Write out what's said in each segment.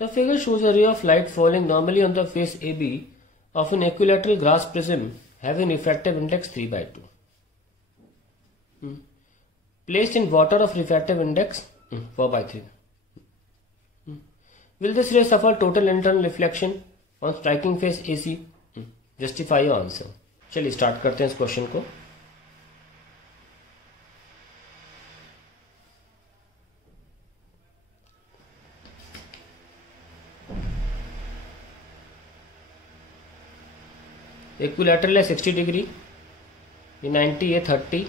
The figure shows a ray of light falling normally on the face AB of an equilateral glass prism having refractive index 3/2. Placed in water of refractive index 4/3. Will this ray suffer total internal reflection on striking face AC? Justify your answer. चलिए start करते हैं इस question को. Equilateral है 60 degree, ये 90, ये 30,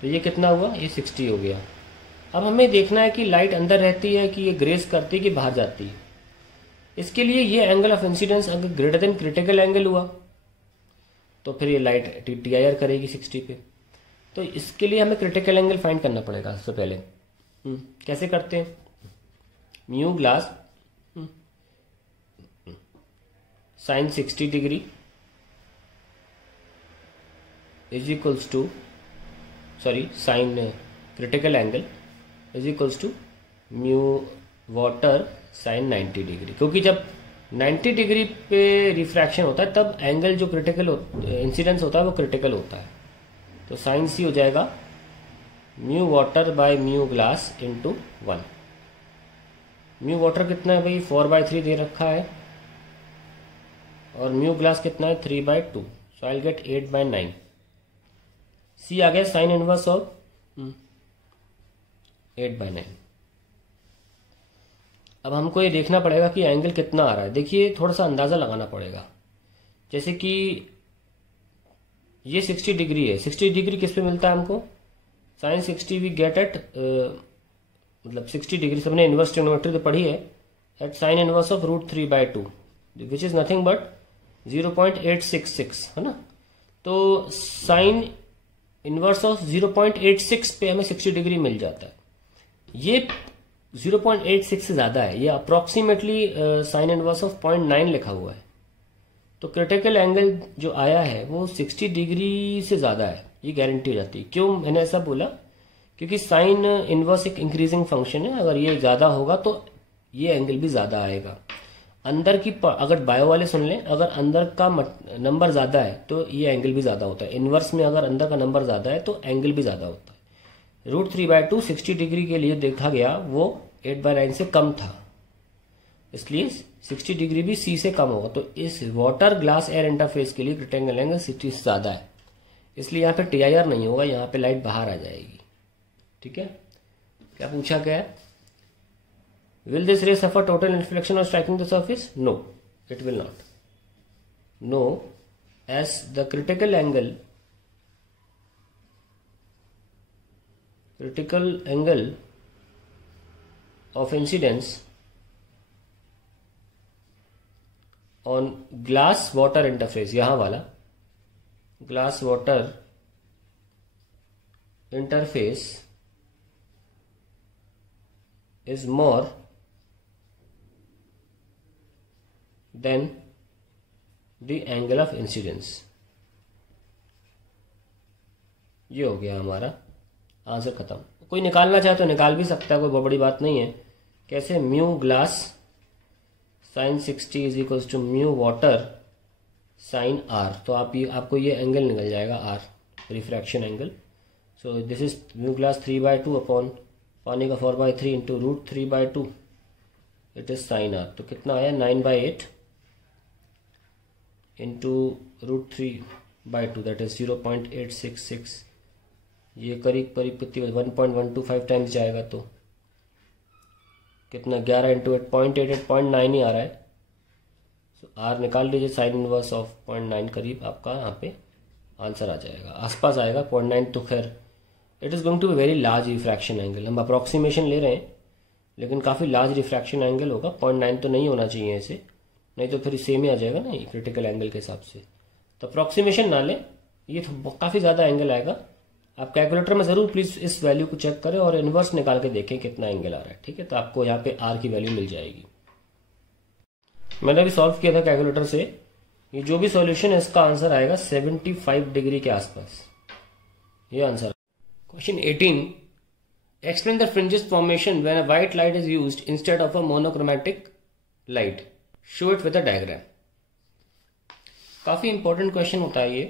तो ये कितना हुआ, ये 60 हो गया. अब हमें देखना है कि लाइट अंदर रहती है कि ये ग्रेस करती है कि बाहर जाती है. इसके लिए ये एंगल ऑफ इंसिडेंस अगर ग्रेटर देन क्रिटिकल एंगल हुआ तो फिर ये लाइट TIR करेगी 60 पे. तो इसके लिए हमें क्रिटिकल एंगल फाइंड करना पड़ेगा. सबसे पहले कैसे करते हैं, mu glass sine 60 degree is equals to sine critical angle is equals to mu water sine 90 degree. क्योंकि जब 90 डिग्री पे रिफ्रैक्शन होता है तब एंगल जो क्रिटिकल इंसिडेंस होता है वो क्रिटिकल होता है. तो साइन सी हो जाएगा mu water by mu glass into 1. Mu water कितना है भाई, 4/3 दे रखा है, और म्यू ग्लास कितना है 3/2. सो आई विल गेट 8/9. सी आ गया साइन इनवर्स ऑफ 8/9. अब हमको ये देखना पड़ेगा कि एंगल कितना आ रहा है. देखिए थोड़ा सा अंदाजा लगाना पड़ेगा. जैसे कि ये 60 डिग्री है. 60 डिग्री किस पे मिलता है हमको, साइन 60 वी गेट एट मतलब 60 डिग्री सबने इनवर्स ट्रिग्नोमेट्री तो पढ़ी है, at sine inverse of √3/2 which is nothing but 0.866 है ना. तो साइन इनवर्स ऑफ 0.86 पे हमें 60 डिग्री मिल जाता है. ये 0.86 से ज्यादा है, ये अप्रोक्सीमेटली साइन इनवर्स ऑफ 0.9 लिखा हुआ है. तो क्रिटिकल एंगल जो आया है वो 60 डिग्री से ज्यादा है, ये गारंटी हो जाती है. क्यों मैंने ऐसा बोला, क्योंकि साइन इनवर्स एक इंक्रीजिंग फंक्शन है. अगर ये ज्यादा होगा तो ये एंगल भी ज्यादा आएगा. अंदर की अगर बायो वाले सुन लें, अगर अंदर का नंबर ज्यादा है तो ये एंगल भी ज्यादा होता है. इनवर्स में अगर अंदर का नंबर ज्यादा है तो एंगल भी ज्यादा होता है. √3/2 60 डिग्री के लिए देखा गया वो 8/9 से कम था, इसलिए 60 डिग्री भी सी से कम होगा. तो इस वाटर ग्लास एयर इंटरफेस के लिए क्रिटिकल एंगल 60 से ज्यादा है, इसलिए यहाँ पे TIR नहीं होगा, यहाँ पे लाइट बाहर आ जाएगी. ठीक है, क्या पूछा गया है, will this ray suffer total reflection on striking the surface? No, it will not. No, as the critical angle of incidence on glass water interface, यहां वाला glass water interface is more than the angle of incidence. ये हो गया हमारा answer खत्म. कोई निकालना चाहे तो निकाल भी सकता है, कोई बहुत बड़ी बात नहीं है. कैसे, mu glass sine 60 is equals to mu water sine R. तो आपको ये एंगल निकल जाएगा R, refraction angle. So this is mu glass 3/2 upon पानी का 4/3 into √3/2, it is sine R. तो कितना आया 9/8 इंटू √3/2 दैट इज 0.866. ये करीब 1.125 टाइम्स जाएगा, तो कितना 11 इंटू 8.8 0.9 ही आ रहा है. सो R निकाल लीजिए, साइन इनवर्स ऑफ 0.9 करीब आपका यहाँ पे आंसर आ जाएगा, आसपास आएगा 0.9. तो खैर it is going to be very large refraction angle. हम अप्रोक्सीमेशन ले रहे हैं लेकिन काफी लार्ज रिफ्रैक्शन एंगल होगा. 0.9 तो नहीं होना चाहिए ऐसे, नहीं तो फिर सेम ही आ जाएगा ना ये क्रिटिकल एंगल के हिसाब से. तो अप्रोक्सीमेशन ना लें, ये तो काफी ज्यादा एंगल आएगा. आप कैलकुलेटर में जरूर प्लीज इस वैल्यू को चेक करें और इनवर्स निकाल के देखें कितना एंगल आ रहा है. ठीक है, तो आपको यहाँ पे R की वैल्यू मिल जाएगी. मैंने अभी सॉल्व किया था कैलकुलेटर से. ये जो भी सॉल्यूशन है इसका आंसर आएगा 75 डिग्री के आसपास, ये answer. Question 18, Explain the fringes formation when a white light is used instead of a monochromatic light. Show it with a diagram. काफी इंपॉर्टेंट क्वेश्चन होता है ये,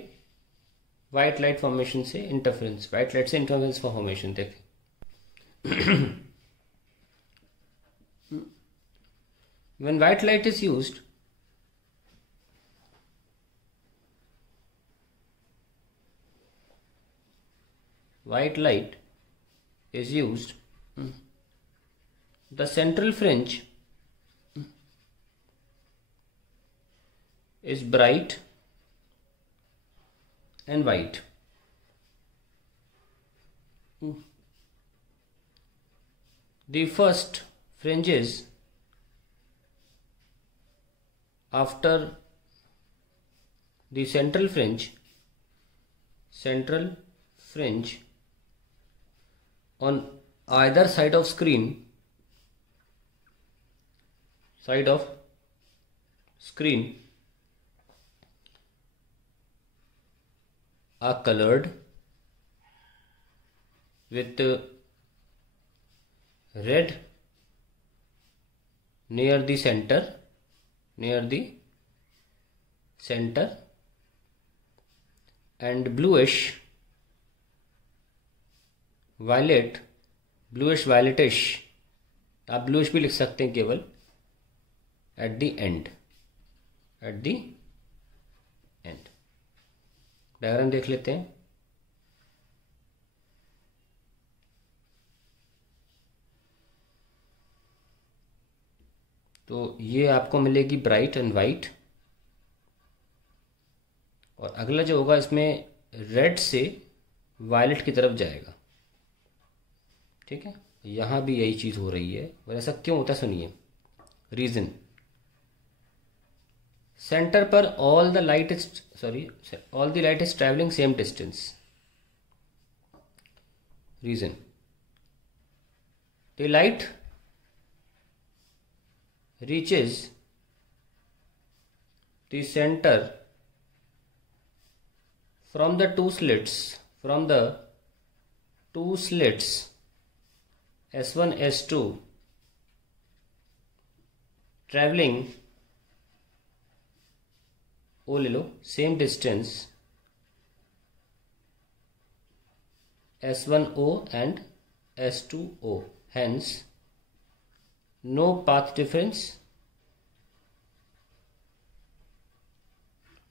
व्हाइट लाइट फॉर्मेशन से इंटरफेरेंस, व्हाइट लाइट से interference formation. देखें when white light is used, white light is used, the central fringe is bright and white. The first fringes after the central fringe on either side of screen are colored with red near the center and bluish violetish, आप bluish भी लिख सकते हैं केवल, at the end. Diagram देख लेते हैं. तो ये आपको मिलेगी ब्राइट एंड वाइट, और अगला जो होगा इसमें रेड से वायलेट की तरफ जाएगा. ठीक है, यहां भी यही चीज हो रही है. और ऐसा क्यों होता है सुनिए. रीजन, सेंटर पर all the light is travelling same distance. Reason, the light reaches the center from the two slits S1 S2 traveling O ले लो same distance S1O and S2O, hence no path difference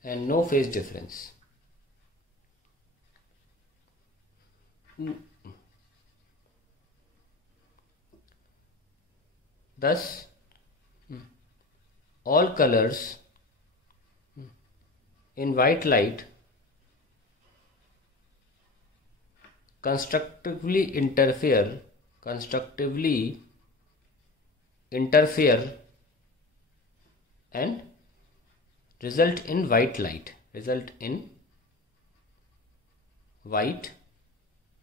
and no phase difference. Thus all colors in white light constructively interfere and result in white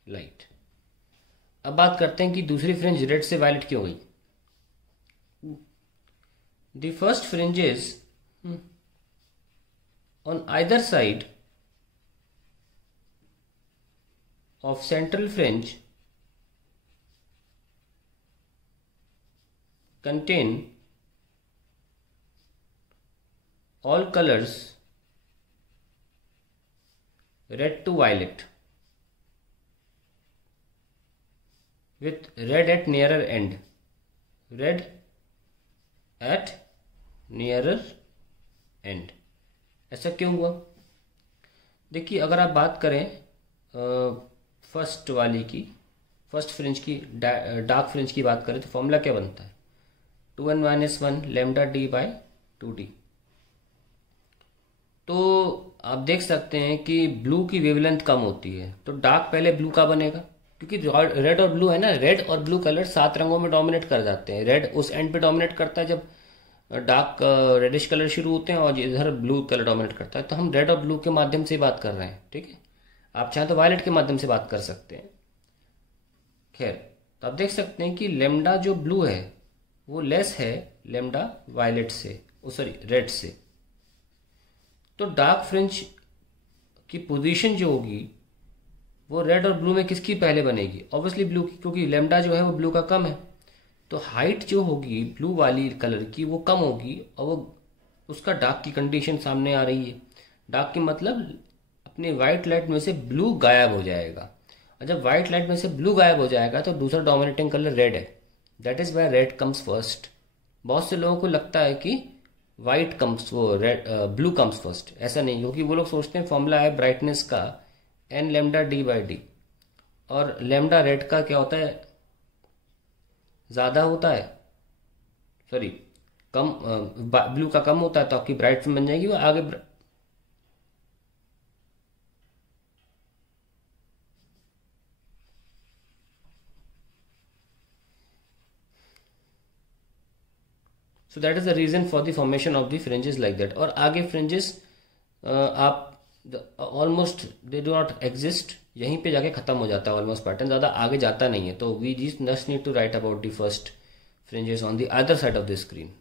light. अब बात करते हैं कि दूसरी fringe red से violet क्यों गई. The first fringes on either side of central fringe contain all colors red to violet with red at nearer end. ऐसा क्यों हुआ. देखिए, अगर आप बात करें फर्स्ट फ्रिंज की, डार्क फ्रिंज की बात करें, तो फॉर्मूला क्या बनता है. 2n - 1 lambda d by 2d. तो आप देख सकते हैं कि ब्लू की वेवलेंथ कम होती है, तो डार्क पहले ब्लू का बनेगा, क्योंकि रेड और ब्लू है ना, रेड और ब्लू कलर 7 रंगों में डोमिनेट कर जाते हैं. रेड उस एंड पे डोमिनेट करता है जब डार्क रेडिश कलर शुरू होते हैं, और इधर ब्लू कलर डोमिनेट करता है. तो हम रेड और ब्लू के माध्यम से बात कर रहे हैं. ठीक है, आप चाहें तो वायलेट के माध्यम से बात कर सकते हैं. खैर, तो आप देख सकते हैं कि लेमडा जो ब्लू है वो लेस है लेमडा वायलेट से, रेड से. तो डार्क फ्रिंज की पोजीशन जो होगी वो रेड और ब्लू में किसकी पहले बनेगी? ऑब्वियसली ब्लू की, क्योंकि लेमडा जो है वो ब्लू का कम है। तो हाइट जो होगी ब्लू वाली कलर की वो कम होगी, और वो उसका डार्क की कंडीशन सामने आ रही है। डार्क की मतलब अपने वाइट लाइट में से ब्लू गायब हो जाएगा, और जब वाइट लाइट में से ब्लू गायब हो जाएगा तो दूसरा डोमिनेटिंग कलर रेड है। That is why red comes first. बहुत से लोगों को लगता है कि वाइट कम्स, वो रेड ब्लू कम्स फर्स्ट। ऐसा नहीं, क्योंकि वो लोग सोचते हैं फॉर्मूला है ब्राइटनेस का n lambda D by d, और लेमडा रेड का क्या होता है, ज्यादा होता है, सॉरी कम, ब्लू का कम होता है, तो आपकी ब्राइट फिल्म बन जाएगी वो आगे। So that is the reason for the formation of the fringes like that. और आगे फ्रिंजेस आप almost they do not exist, यहीं पे जाके खत्म हो जाता है ऑलमोस्ट पैटर्न, ज्यादा आगे जाता नहीं है। तो we just need to write about the first fringes on the other side of the screen.